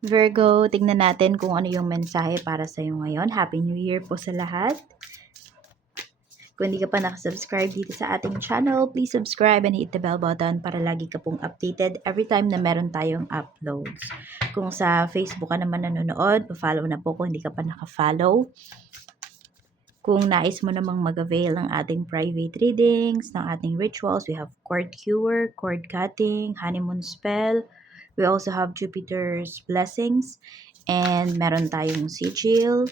Virgo, tignan natin kung ano yung mensahe para sa'yo ngayon. Happy New Year po sa lahat. Kung hindi ka pa nakasubscribe dito sa ating channel, please subscribe and hit the bell button para lagi ka pong updated every time na meron tayong uploads. Kung sa Facebook ka naman nanonood, pa-follow na po kung hindi ka pa naka-follow. Kung nais mo namang mag-avail ng ating private readings, ng ating rituals, we have cord cure, cord cutting, honeymoon spell. We also have Jupiter's blessings. And meron tayong sigil.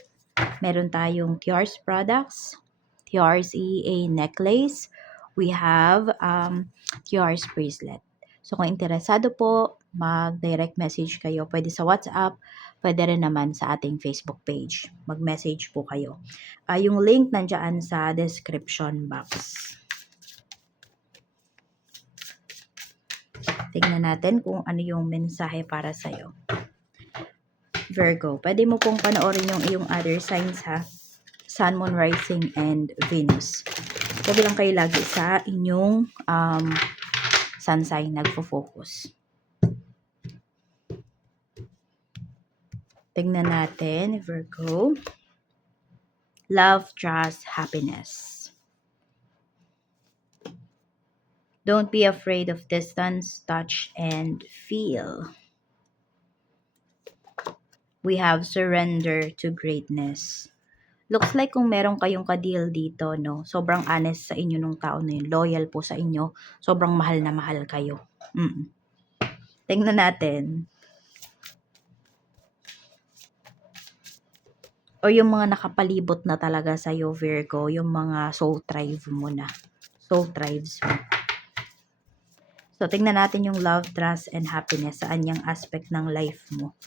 Meron tayong Tiars products. Tiars EA necklace. We have Tiars bracelet. So kung interesado po, mag-direct message kayo. Pwede sa WhatsApp, pwede rin naman sa ating Facebook page. Mag-message po kayo. Yung link nandiyan sa description box. Tignan natin kung ano yung mensahe para sa'yo. Virgo, pwede mo pong panoorin yung iyong other signs ha. Sun, Moon, Rising, and Venus. Huwag lang kayo lagi sa inyong sun sign nagfo-focus. Tignan natin, Virgo. Love, trust, happiness. Don't be afraid of distance, touch, and feel. We have surrender to greatness. Looks like kung meron kayong ka-deal dito, no? Sobrang honest sa inyo nung tao na yun. Loyal po sa inyo. Sobrang mahal na mahal kayo. Tingnan natin. O yung mga nakapalibot na talaga sa'yo, Virgo. Yung mga soul tribe mo na. Soul tribes mo. So, tingnan natin yung love, trust, and happiness sa anyang aspect ng life mo.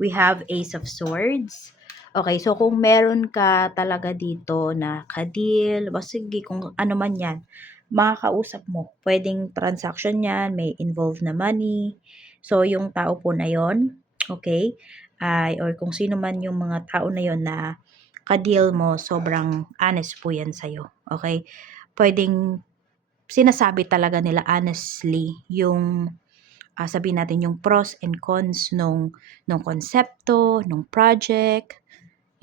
We have Ace of Swords. Okay, so kung meron ka talaga dito na ka-deal, sige, kung ano man yan, makakausap mo. Pwedeng transaction yan, may involved na money. So, yung tao po na yon, okay, or kung sino man yung mga tao na yon na ka-deal mo, sobrang honest po yan sa'yo. Okay? Pwedeng sinasabi talaga nila honestly yung sabihin natin yung pros and cons nung konsepto, nung project,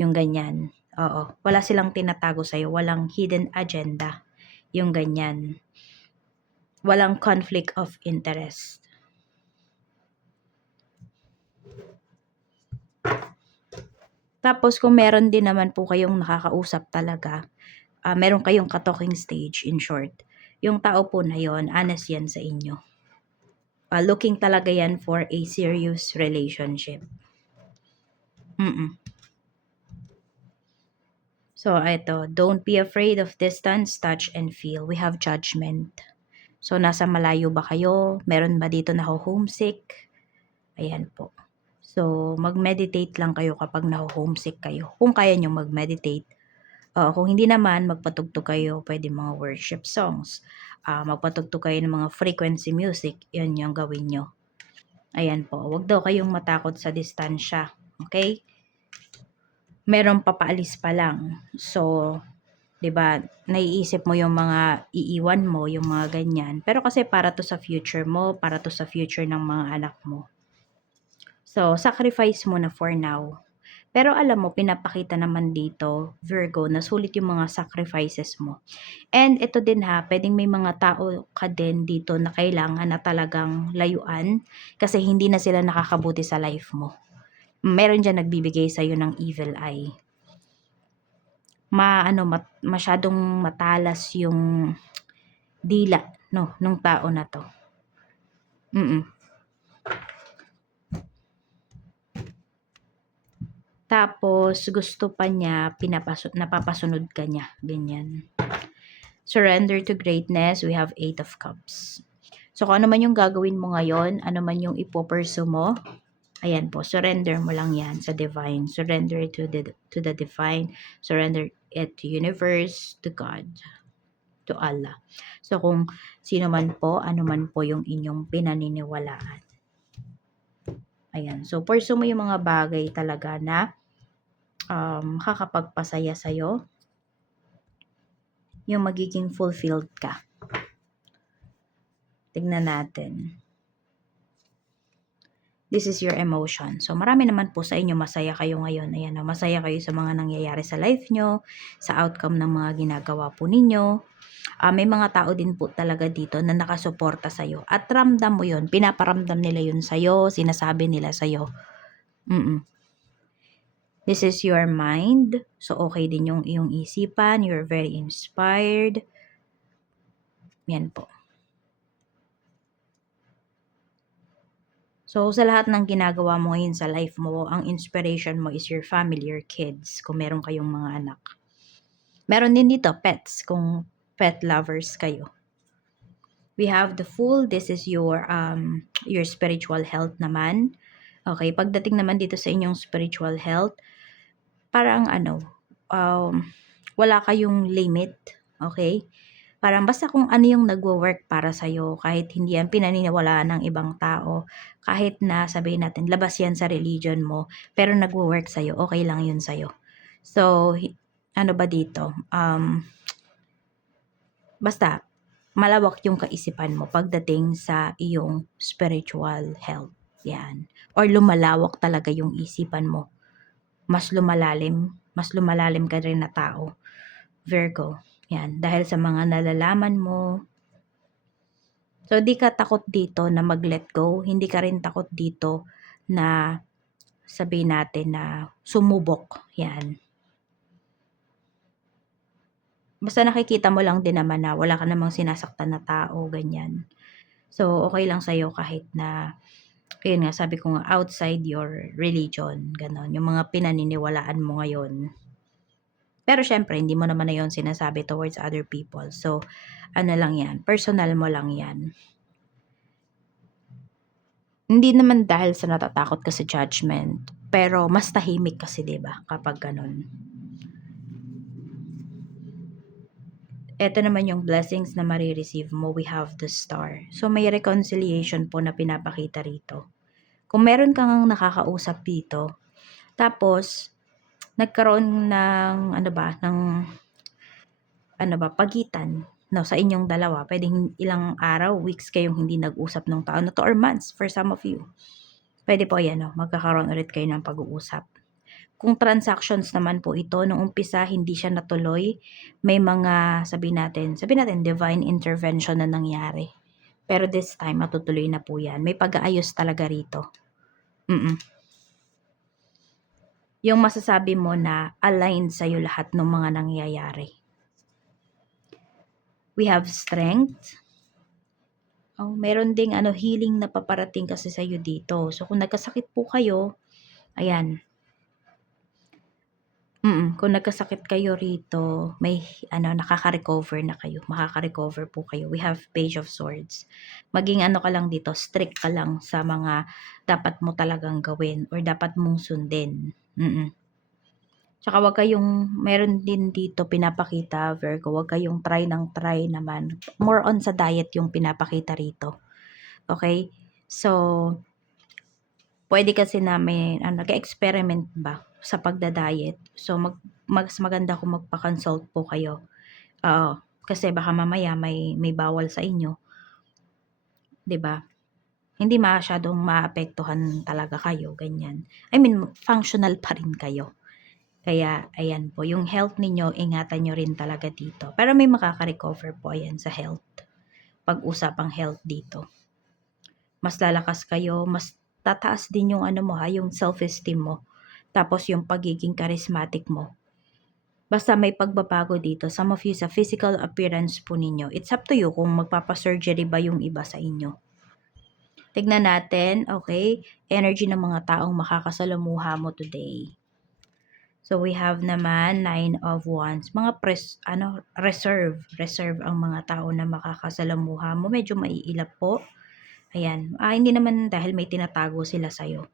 yung ganyan. Oo. Wala silang tinatago sa'yo. Walang hidden agenda. Yung ganyan. Walang conflict of interest. Tapos kung meron din naman po kayong nakakausap talaga, meron kayong ka-talking stage in short. Yung tao po na yon, honest yan sa inyo. Looking talaga yan for a serious relationship. So, ito, don't be afraid of distance, touch, and feel. We have judgment. So, nasa malayo ba kayo? Meron ba dito na homesick? Ayan po. So, mag-meditate lang kayo kapag na-homesick kayo. Kung kaya nyo mag-meditate. Kung hindi naman, magpatugtog kayo. Pwede mga worship songs. Magpatugtog kayo ng mga frequency music. Yan yung gawin nyo. Ayan po. Huwag daw kayong matakot sa distansya. Okay? Meron papaalis pa lang. So, 'di ba, naiisip mo yung mga iiwan mo, yung mga ganyan. Pero kasi para to sa future mo, para to sa future ng mga anak mo. So, sacrifice mo na for now. Pero alam mo, pinapakita naman dito, Virgo, na sulit yung mga sacrifices mo. And ito din ha, pwedeng may mga tao ka din dito na kailangan na talagang layuan kasi hindi na sila nakakabuti sa life mo. Meron dyan nagbibigay sa'yo ng evil eye. Masyadong matalas yung dila, no, nung tao na to. Tapos, gusto pa niya, napapasunod ka niya. Ganyan. Surrender to greatness, we have 8 of Cups. So, kung ano man yung gagawin mo ngayon, ano man yung ipopursue mo, ayan po, surrender mo lang yan sa divine. Surrender to the divine. Surrender it to universe, to God, to Allah. So, kung sino man po, ano man po yung inyong pinaniniwalaan. Ayan. So, pursue mo yung mga bagay talaga na makakapagpasaya sa'yo. Yung magiging fulfilled ka. Tignan natin. This is your emotion. So, marami naman po sa inyo, masaya kayo ngayon. Ayan, masaya kayo sa mga nangyayari sa life nyo, sa outcome ng mga ginagawa po ninyo. May mga tao din po talaga dito na nakasuporta sa'yo. At ramdam mo yun, pinaparamdam nila yun sa'yo, sinasabi nila sa'yo. This is your mind. So, okay din yung iyong isipan. You're very inspired. Yan po. So, sa lahat ng ginagawa mo ngayon sa life mo, ang inspiration mo is your family, your kids, kung meron kayong mga anak. Meron din dito, pets, kung pet lovers kayo. We have the Fool. This is your spiritual health naman. Okay, pagdating naman dito sa inyong spiritual health, parang wala kayong limit. Okay? Parang basta kung ano yung nagwo-work para sa'yo, kahit hindi yan pinaniniwalaan ng ibang tao, kahit na sabihin natin, labas yan sa religion mo, pero nagwo-work sa'yo, okay lang yun sa'yo. So, ano ba dito? Basta, malawak yung kaisipan mo pagdating sa iyong spiritual health. Yan. Or lumalawak talaga yung isipan mo. Mas lumalalim ka rin na tao. Virgo. Yan, dahil sa mga nalalaman mo. So, di ka takot dito na mag-let go. Hindi ka rin takot dito na sabihin natin na sumubok. Yan. Basta nakikita mo lang din naman na wala ka namang sinasaktan na tao, ganyan. So, okay lang sa'yo kahit na, yun nga, sabi ko nga, outside your religion, ganon. Yung mga pinaniniwalaan mo ngayon. Pero syempre, hindi mo naman na yun sinasabi towards other people. So, ano lang yan, personal mo lang yan. Hindi naman dahil sa natatakot ka sa judgment, pero mas tahimik kasi, 'di ba, kapag ganun. Ito naman yung blessings na marireceive mo. We have the Star. So, may reconciliation po na pinapakita rito. Kung meron kang nakakausap dito, tapos, nagkaroon ng, pagitan, no, sa inyong dalawa. Pwedeng ilang araw, weeks kayong hindi nag-usap ng tao na to, or months for some of you. Pwede po yan, no, magkakaroon ulit kayo ng pag-uusap. Kung transactions naman po ito, nung umpisa hindi siya natuloy, may mga, sabihin natin, divine intervention na nangyari. Pero this time, matutuloy na po yan. May pag-aayos talaga rito. Yung masasabi mo na aligned sa'yo lahat ng mga nangyayari. We have strength. Meron ding healing na paparating kasi sa'yo dito. So, kung nagkasakit po kayo, ayan. Kung nagkasakit kayo rito, may nakaka-recover na kayo. Makaka-recover po kayo. We have Page of Swords. Maging ka lang dito, strict ka lang sa mga dapat mo talagang gawin or dapat mong sundin. Tsaka meron din dito pinapakita, Virgo, wag kayong try naman. More on sa diet yung pinapakita rito. Okay? So, pwede kasi namin, nag-experiment ba sa pagda-diet. So, mas maganda kung magpa-consult po kayo. Kasi baka mamaya may bawal sa inyo. 'Di ba? Hindi masyadong maapektuhan talaga kayo, ganyan. I mean, functional pa rin kayo. Kaya, ayan po, yung health ninyo, ingatan nyo rin talaga dito. Pero may makaka-recover po, ayan, sa health. Pag-usapang health dito. Mas lalakas kayo, mas tataas din yung yung self-esteem mo. Tapos yung pagiging charismatic mo. Basta may pagbabago dito. Some of you sa physical appearance po ninyo. It's up to you kung magpapasurgery ba yung iba sa inyo. Tignan natin, okay, energy ng mga taong makakasalamuha mo today. So, we have naman 9 of Wands. Mga reserve ang mga tao na makakasalamuha mo. Medyo maiilap po. Ayan. Hindi naman dahil may tinatago sila sa'yo.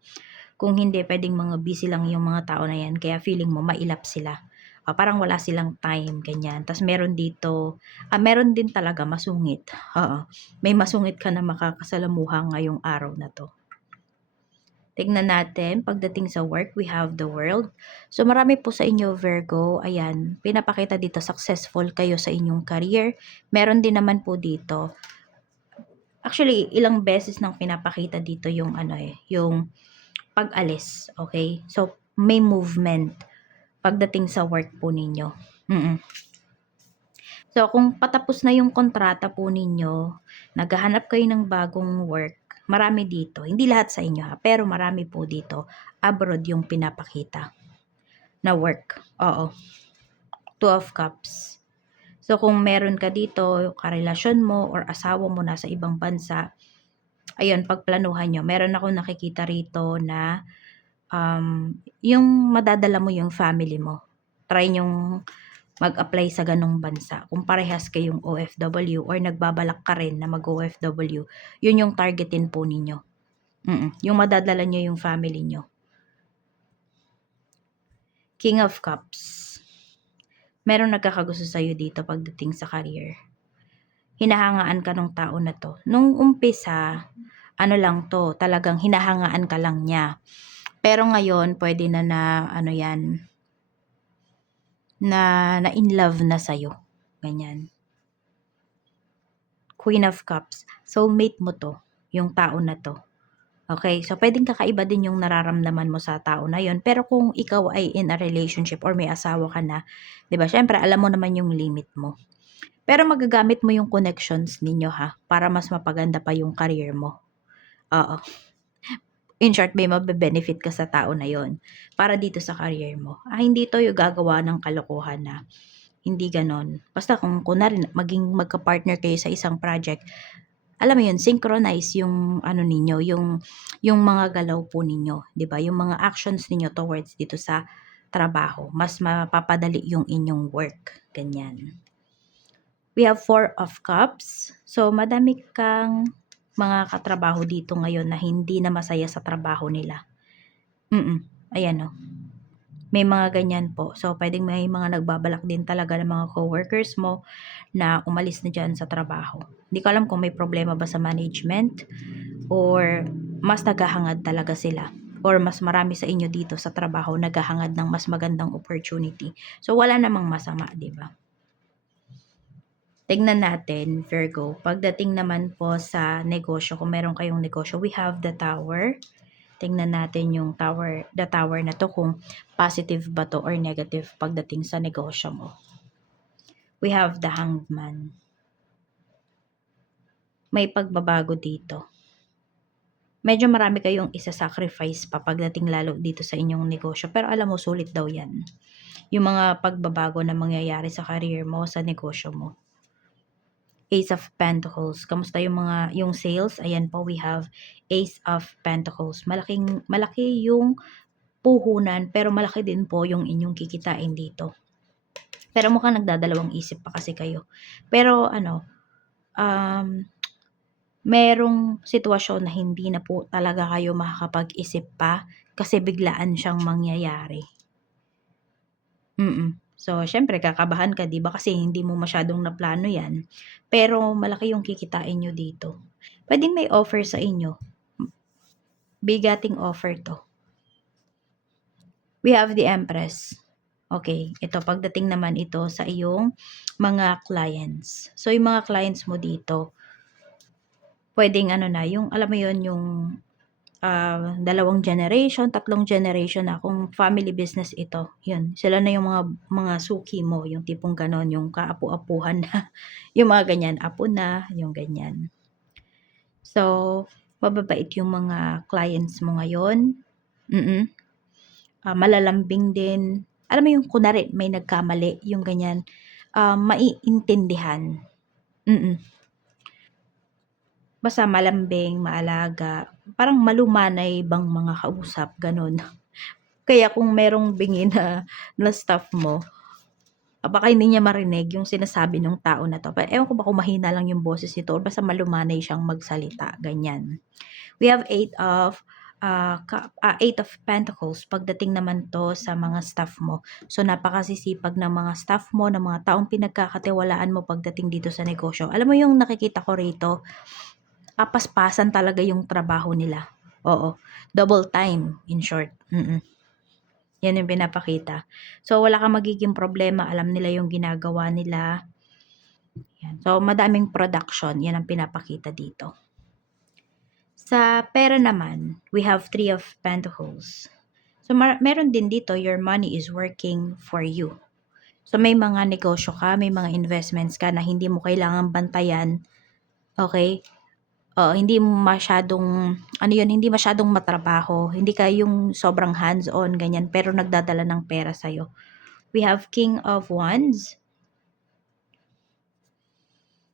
Kung hindi, pwedeng mga busy lang yung mga tao na yan. Kaya feeling mo, mailap sila. Parang wala silang time, ganyan. Tapos meron dito, meron din talaga masungit. May masungit ka na makakasalamuha ngayong araw na to. Tignan natin, pagdating sa work, we have the World. So, marami po sa inyo, Virgo, ayan, pinapakita dito, successful kayo sa inyong career. Meron din naman po dito, Actually, ilang beses nang pinapakita dito yung ano yung pag-alis, okay? So, may movement pagdating sa work po ninyo. So, kung patapos na yung kontrata po ninyo, naghahanap kayo ng bagong work, marami dito. Hindi lahat sa inyo ha, pero marami po dito. Abroad yung pinapakita na work. Oo. Two of Cups. So, kung meron ka dito, karelasyon mo or asawa mo nasa ibang bansa, ayun, pagplanuhan nyo. Meron ako nakikita rito na yung madadala mo yung family mo. Try nyong mag-apply sa ganong bansa. Kung parehas kayong OFW or nagbabalak ka rin na mag-OFW, yun yung targetin po ninyo. Yung madadala nyo yung family nyo. King of Cups. Merong nagkakagusto sa'yo dito pagdating sa career. Hinahangaan ka ng tao na to. Nung umpisa, ano lang to, talagang hinahangaan ka lang niya. Pero ngayon, pwede na ano yan, na in love na sa'yo. Ganyan. Queen of Cups. Soulmate mo to, yung tao na to. Okay, so pwedeng kakaiba din yung nararamdaman mo sa tao na yon. Pero kung ikaw ay in a relationship or may asawa ka na, 'di ba? Syempre alam mo naman yung limit mo. Pero magagamit mo yung connections ninyo ha para mas mapaganda pa yung career mo. Oo. In short, may mabe-benefit ka sa tao na yon para dito sa career mo. Hindi to yung gagawa ng kalokohan na hindi ganon. Basta kung kunwari maging magka-partner kayo sa isang project, alam mo yun, synchronize yung ano ninyo, yung mga galaw po ninyo, 'di ba? Yung mga actions ninyo towards dito sa trabaho, mas mapapadali yung inyong work, ganyan. We have Four of Cups. So, madami kang mga katrabaho dito ngayon na hindi na masaya sa trabaho nila. Ayan o. May mga ganyan po. So, pwedeng may mga nagbabalak din talaga ng mga coworkers mo na umalis na dyan sa trabaho. Hindi ko alam kung may problema ba sa management or mas naghahangad talaga sila or mas marami sa inyo dito sa trabaho naghahangad ng mas magandang opportunity. So, wala namang masama, di ba? Tignan natin, Virgo. Pagdating naman po sa negosyo, kung meron kayong negosyo, we have the Tower. Tingnan natin yung the tower na to kung positive ba to or negative pagdating sa negosyo mo. We have the Hangman. May pagbabago dito. Medyo marami kayong isa-sacrifice pa pagdating lalo dito sa inyong negosyo. Pero alam mo, sulit daw yan. Yung mga pagbabago na mangyayari sa career mo, sa negosyo mo. Ace of Pentacles. Kamusta yung sales? Ayan po, we have Ace of Pentacles. Malaki yung puhunan, pero malaki din po yung inyong kikitain dito. Pero mukhang nagdadalawang isip pa kasi kayo. Pero merong sitwasyon na hindi na po talaga kayo makakapag-isip pa kasi biglaan siyang mangyayari. So, syempre kakabahan ka, 'di ba? Kasi hindi mo masyadong naplano 'yan. Pero malaki yung kikitain nyo dito. Pwedeng may offer sa inyo. Bigating offer to. We have the Empress. Okay, ito pagdating naman ito sa iyong mga clients. So, yung mga clients mo dito, pwedeng yung alam mo yun, yung dalawang generation, tatlong generation na kung family business ito. Yun, sila na yung mga suki mo, yung tipong ganon, yung kaapu-apuhan na, yung mga ganyan, apo na, yung ganyan. So, mababait yung mga clients mo ngayon. Malalambing din. Alam mo yung kunwari may nagkamali, yung ganyan, maiintindihan. Basta malambing, maalaga, parang malumanay bang mga kausap, ganun. Kaya kung merong bingi na staff mo, baka hindi niya marinig yung sinasabi ng tao na to. Ewan ko ba kung mahina lang yung boses nito or basta malumanay siyang magsalita, ganyan. We have Eight of Pentacles pagdating naman to sa mga staff mo. So, napakasisipag ng mga staff mo, ng mga taong pinagkakatiwalaan mo pagdating dito sa negosyo. Alam mo yung nakikita ko rito, paspasan talaga yung trabaho nila. Oo. Double time, in short. Yan yung pinapakita. So, wala kang magiging problema. Alam nila yung ginagawa nila. Yan. So, madaming production. Yan ang pinapakita dito. Sa pera naman, we have Three of Pentacles. So, meron din dito, your money is working for you. So, may mga negosyo ka, may mga investments ka na hindi mo kailangang bantayan. Okay? Hindi masyadong, hindi masyadong matrabaho. Hindi ka yung sobrang hands-on, ganyan, pero nagdadala ng pera sa'yo. We have King of Wands,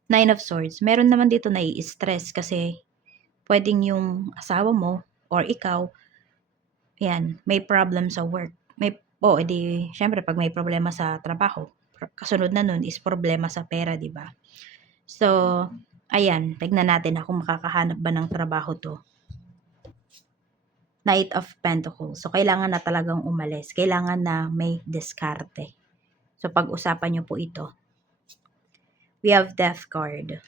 Nine of Swords. Meron naman dito na i-stress kasi pwedeng yung asawa mo or ikaw, yan, may problem sa work. Edi, syempre, pag may problema sa trabaho, kasunod na nun is problema sa pera, di ba? So, ayan, tignan natin kung makakahanap ba ng trabaho to. Knight of Pentacles. So, kailangan na talagang umalis. Kailangan na may diskarte. So, pag-usapan nyo po ito. We have Death card.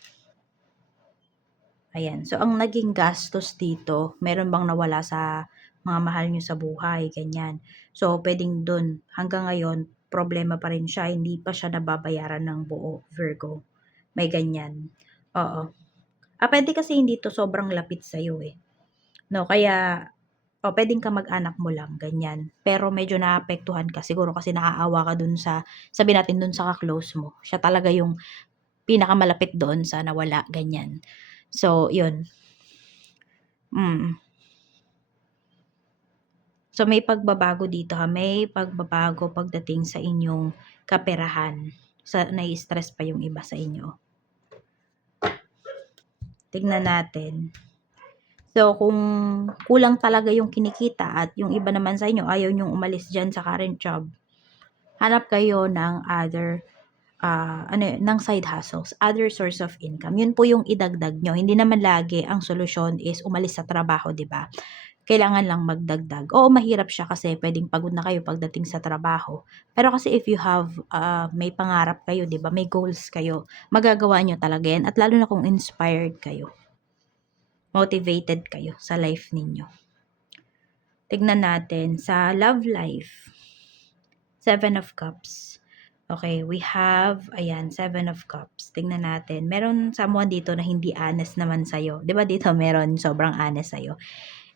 Ayan. So, ang naging gastos dito, meron bang nawala sa mga mahal nyo sa buhay, ganyan. So, pwedeng dun. Hanggang ngayon, problema pa rin siya. Hindi pa siya nababayaran ng buo, Virgo. May ganyan. Oo. Pwede kasi hindi to sobrang lapit sa'yo eh. No, kaya pwedeng kamag-anak mo lang, ganyan. Pero medyo naapektuhan ka siguro kasi naaawa ka dun sa, sabi natin dun sa ka-close mo. Siya talaga yung pinakamalapit doon sa nawala, ganyan. So, yun. So, may pagbabago dito ha. May pagbabago pagdating sa inyong kaperahan. Nai-stress pa yung iba sa inyo. Tignan natin. So, kung kulang talaga yung kinikita at yung iba naman sa inyo ayaw nyong umalis dyan sa current job, hanap kayo ng other, ng side hustles, other source of income. Yun po yung idagdag nyo. Hindi naman lagi ang solusyon is umalis sa trabaho, di ba? Kailangan lang magdagdag. Oo, mahirap siya kasi pwedeng pagod na kayo pagdating sa trabaho. Pero kasi if you have, may pangarap kayo, di ba? May goals kayo, magagawa nyo talaga yan. At lalo na kung inspired kayo, motivated kayo sa life ninyo. Tignan natin sa love life. Seven of Cups. Okay, we have, ayan, Seven of Cups. Tignan natin. Meron someone dito na hindi honest naman sa'yo. Di ba dito meron sobrang honest sa'yo?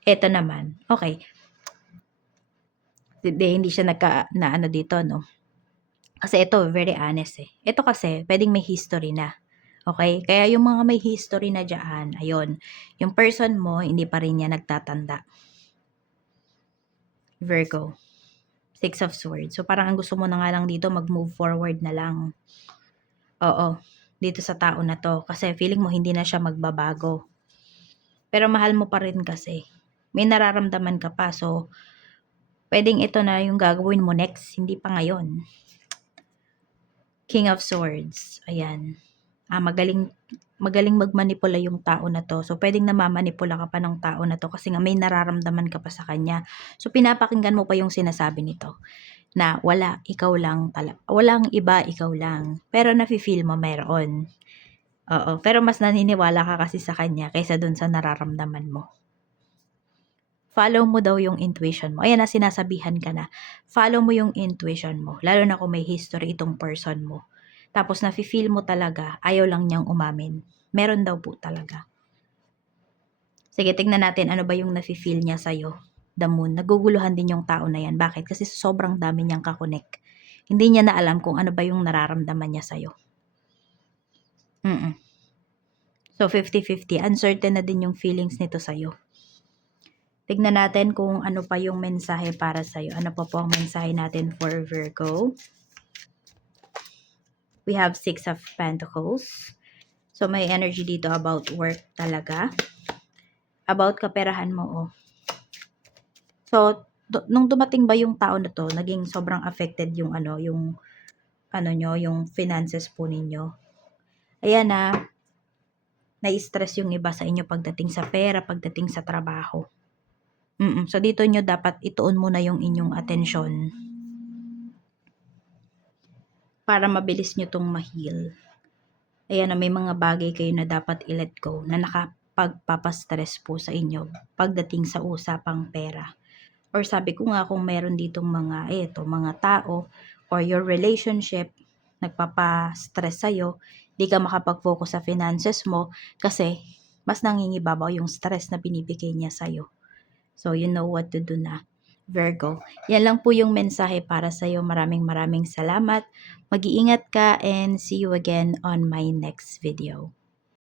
Ito naman. Okay. Hindi siya na ano dito, no? Kasi ito, very honest eh. Ito kasi, pwedeng may history na. Okay? Kaya yung mga may history na dyan, ayun, yung person mo, hindi pa rin niya nagtatanda. Virgo. Six of Swords. So, parang ang gusto mo na nga lang dito, mag-move forward na lang. Oo. Dito sa tao na to. Kasi feeling mo, hindi na siya magbabago. Pero mahal mo pa rin kasi. May nararamdaman ka pa. So, pwedeng ito na yung gagawin mo next. Hindi pa ngayon. King of Swords. Ayan. Magaling magmanipula yung tao na to. So, pwedeng namamanipula ka pa ng tao na to kasi nga may nararamdaman ka pa sa kanya. So, pinapakinggan mo pa yung sinasabi nito na wala, ikaw lang talaga. Walang iba, ikaw lang. Pero nafe-feel mo meron. Oo, pero mas naniniwala ka kasi sa kanya kaysa dun sa nararamdaman mo. Follow mo daw yung intuition mo. Ayan na, sinasabihan ka na. Follow mo yung intuition mo. Lalo na kung may history itong person mo. Tapos nafe-feel mo talaga, ayaw lang niyang umamin. Meron daw po talaga. Sige, tignan natin ano ba yung nafe-feel niya sa'yo. The Moon. Naguguluhan din yung tao na yan. Bakit? Kasi sobrang dami niyang kakonek. Hindi niya na alam kung ano ba yung nararamdaman niya sa'yo. So, 50-50. Uncertain na din yung feelings nito sa'yo. Tignan natin kung ano pa yung mensahe para sa'yo. Ano pa po ang mensahe natin for Virgo? We have Six of Pentacles. So, may energy dito about work talaga. About kaperahan mo, oh. So, nung dumating ba yung tao na to, naging sobrang affected yung yung finances po ninyo. Ayan na, na-stress yung iba sa inyo pagdating sa pera, pagdating sa trabaho. So, dito nyo dapat ituon muna yung inyong atensyon para mabilis nyo tong ma-heal. Ayan na, may mga bagay kayo na dapat i-let go na nakapagpapastress po sa inyo pagdating sa usapang pera. Or sabi ko nga, kung meron ditong mga tao or your relationship nagpapastress sa'yo, di ka makapag-focus sa finances mo kasi mas nangingibabaw yung stress na binibigay niya sa'yo. So, you know what to do na, Virgo. Yan lang po yung mensahe para sa'yo. Maraming salamat. Mag-iingat ka and see you again on my next video.